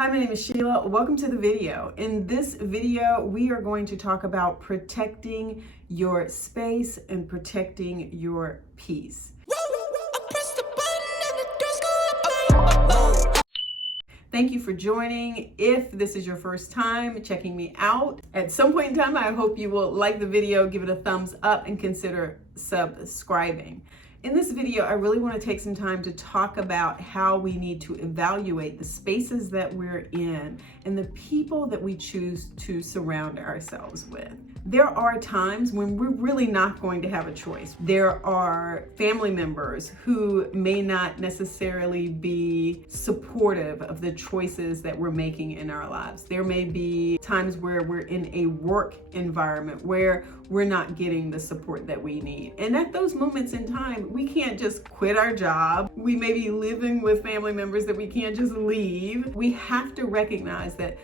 Hi, my name is Sheila. Welcome to the video. In this video, we are going to talk about protecting your space and protecting your peace. Thank you for joining. If this is your first time checking me out, at some point in time, I hope you will like the video, give it a thumbs up, and consider subscribing. In this video, I really want to take some time to talk about how we need to evaluate the spaces that we're in and the people that we choose to surround ourselves with. There are times when we're really not going to have a choice. There are family members who may not necessarily be supportive of the choices that we're making in our lives. There may be times where we're in a work environment where we're not getting the support that we need. And at those moments in time, we can't just quit our job. We may be living with family members that we can't just leave. We have to recognize that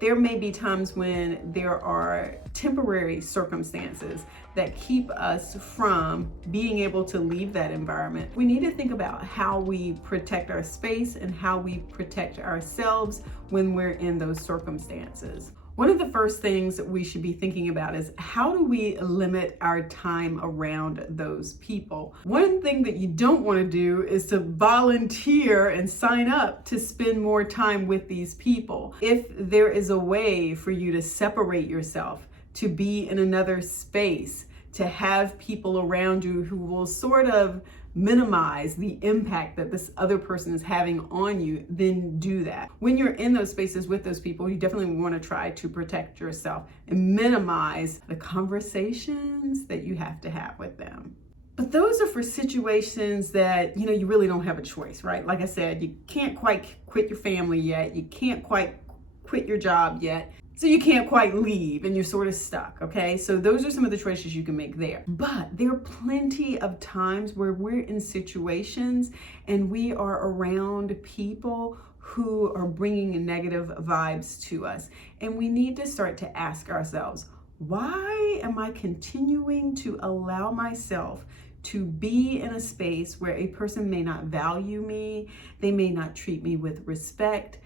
there may be times when there are temporary circumstances that keep us from being able to leave that environment. We need to think about how we protect our space and how we protect ourselves when we're in those circumstances. One of the first things that we should be thinking about is how do we limit our time around those people? One thing that you don't want to do is to volunteer and sign up to spend more time with these people. If there is a way for you to separate yourself, to be in another space, to have people around you who will sort of minimize the impact that this other person is having on you, then do that. When you're in those spaces with those people, you definitely want to try to protect yourself and minimize the conversations that you have to have with them. But those are for situations that, you really don't have a choice, right? Like I said, you can't quite quit your family yet. You can't quite quit your job yet. So you can't quite leave and you're sort of stuck, okay? So those are some of the choices you can make there. But there are plenty of times where we're in situations and we are around people who are bringing negative vibes to us. And we need to start to ask ourselves, why am I continuing to allow myself to be in a space where a person may not value me, they may not treat me with respect,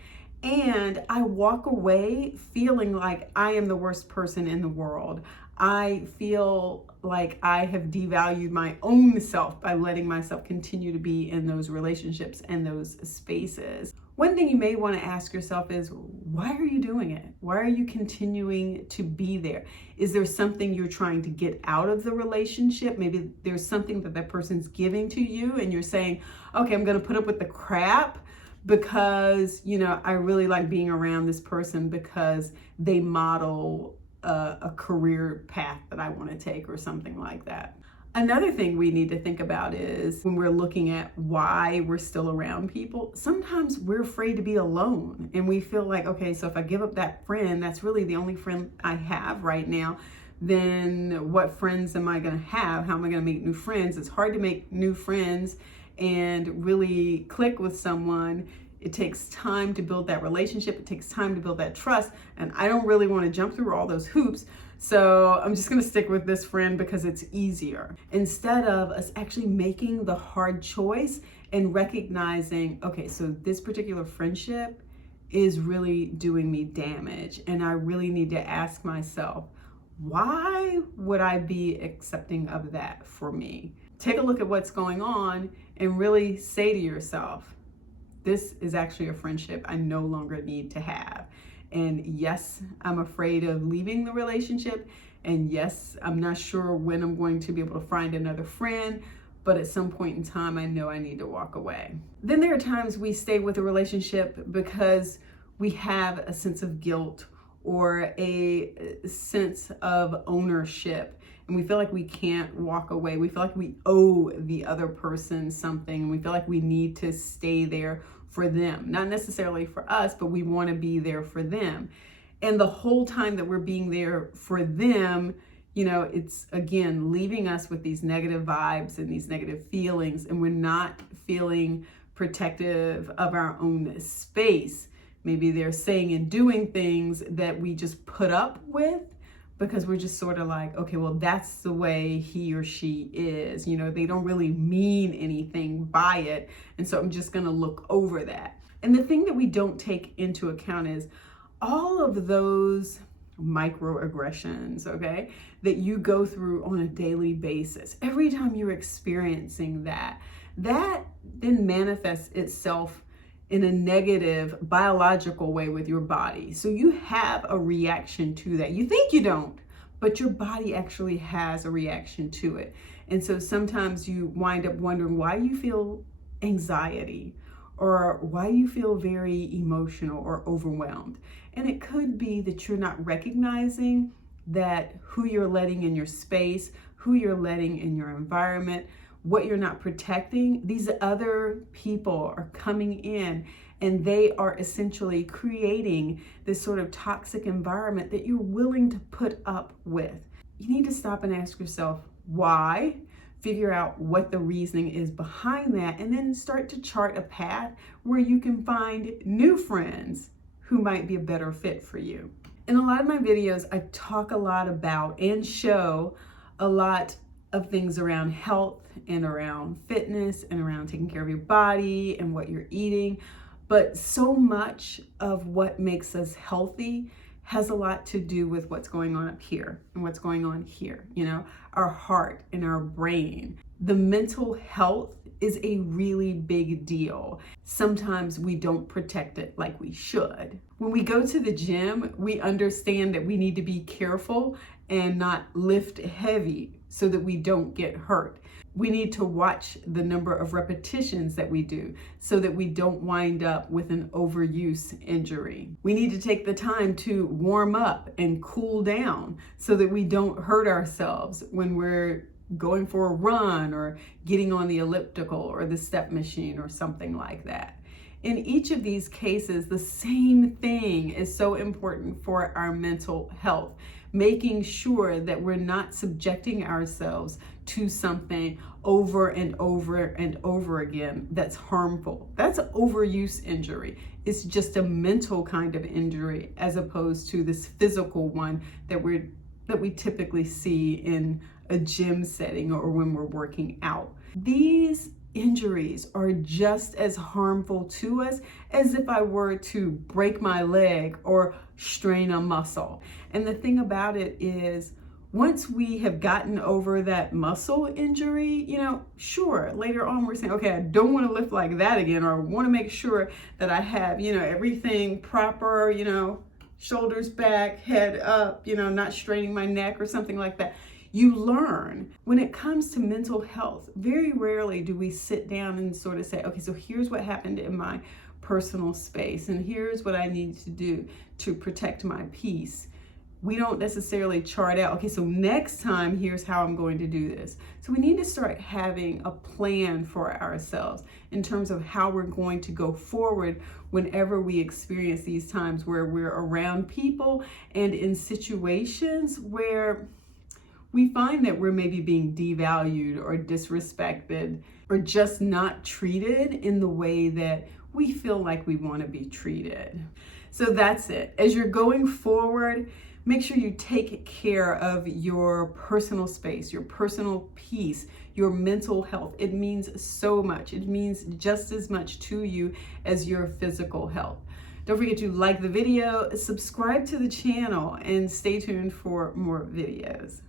and I walk away feeling like I am the worst person in the world? I feel like I have devalued my own self by letting myself continue to be in those relationships and those spaces. One thing you may want to ask yourself is, why are you doing it? Why are you continuing to be there? Is there something you're trying to get out of the relationship? Maybe there's something that that person's giving to you and you're saying, okay, I'm going to put up with the crap because, I really like being around this person because they model a career path that I want to take or something like that. Another thing we need to think about is when we're looking at why we're still around people, sometimes we're afraid to be alone and we feel like, okay, so if I give up that friend, that's really the only friend I have right now, then what friends am I going to have? How am I going to make new friends? It's hard to make new friends and really click with someone. It takes time to build that relationship. It takes time to build that trust. And I don't really want to jump through all those hoops. So I'm just going to stick with this friend because it's easier. Instead of us actually making the hard choice and recognizing, okay, so this particular friendship is really doing me damage. And I really need to ask myself, why would I be accepting of that for me? Take a look at what's going on and really say to yourself, this is actually a friendship I no longer need to have. And yes, I'm afraid of leaving the relationship. And yes, I'm not sure when I'm going to be able to find another friend, but at some point in time, I know I need to walk away. Then there are times we stay with a relationship because we have a sense of guilt or a sense of ownership. And we feel like we can't walk away. We feel like we owe the other person something. And we feel like we need to stay there for them. Not necessarily for us, but we want to be there for them. And the whole time that we're being there for them, it's again leaving us with these negative vibes and these negative feelings. And we're not feeling protective of our own space. Maybe they're saying and doing things that we just put up with because we're just sort of like, okay, well, that's the way he or she is. They don't really mean anything by it. And so I'm just going to look over that. And the thing that we don't take into account is all of those microaggressions, okay, that you go through on a daily basis. Every time you're experiencing that then manifests itself in a negative biological way with your body. So you have a reaction to that. You think you don't, but your body actually has a reaction to it. And so sometimes you wind up wondering why you feel anxiety, or why you feel very emotional or overwhelmed. And it could be that you're not recognizing that who you're letting in your space, who you're letting in your environment, what you're not protecting, these other people are coming in and they are essentially creating this sort of toxic environment that you're willing to put up with. You need to stop and ask yourself why, figure out what the reasoning is behind that, and then start to chart a path where you can find new friends who might be a better fit for you. In a lot of my videos, I talk a lot about and show a lot of things around health and around fitness and around taking care of your body and what you're eating. But so much of what makes us healthy has a lot to do with what's going on up here and what's going on here, you know, our heart and our brain. The mental health is a really big deal. Sometimes we don't protect it like we should. When we go to the gym, we understand that we need to be careful and not lift heavy so that we don't get hurt. We need to watch the number of repetitions that we do so that we don't wind up with an overuse injury. We need to take the time to warm up and cool down so that we don't hurt ourselves when we're going for a run or getting on the elliptical or the step machine or something like that. In each of these cases, the same thing is so important for our mental health, making sure that we're not subjecting ourselves to something over and over and over again that's harmful. That's an overuse injury. It's just a mental kind of injury as opposed to this physical one that we typically see in a gym setting or when we're working out. These injuries are just as harmful to us as if I were to break my leg or strain a muscle. And the thing about it is, once we have gotten over that muscle injury, you know, sure, later on we're saying, okay, I don't want to lift like that again, or I want to make sure that I have, you know, everything proper, you know, shoulders back, head up, you know, not straining my neck or something like that. You learn. When it comes to mental health, very rarely do we sit down and sort of say, okay, so here's what happened in my personal space, and here's what I need to do to protect my peace. We don't necessarily chart out, okay, so next time, here's how I'm going to do this. So we need to start having a plan for ourselves in terms of how we're going to go forward whenever we experience these times where we're around people and in situations where we find that we're maybe being devalued or disrespected or just not treated in the way that we feel like we want to be treated. So that's it. As you're going forward, make sure you take care of your personal space, your personal peace, your mental health. It means so much. It means just as much to you as your physical health. Don't forget to like the video, subscribe to the channel, and stay tuned for more videos.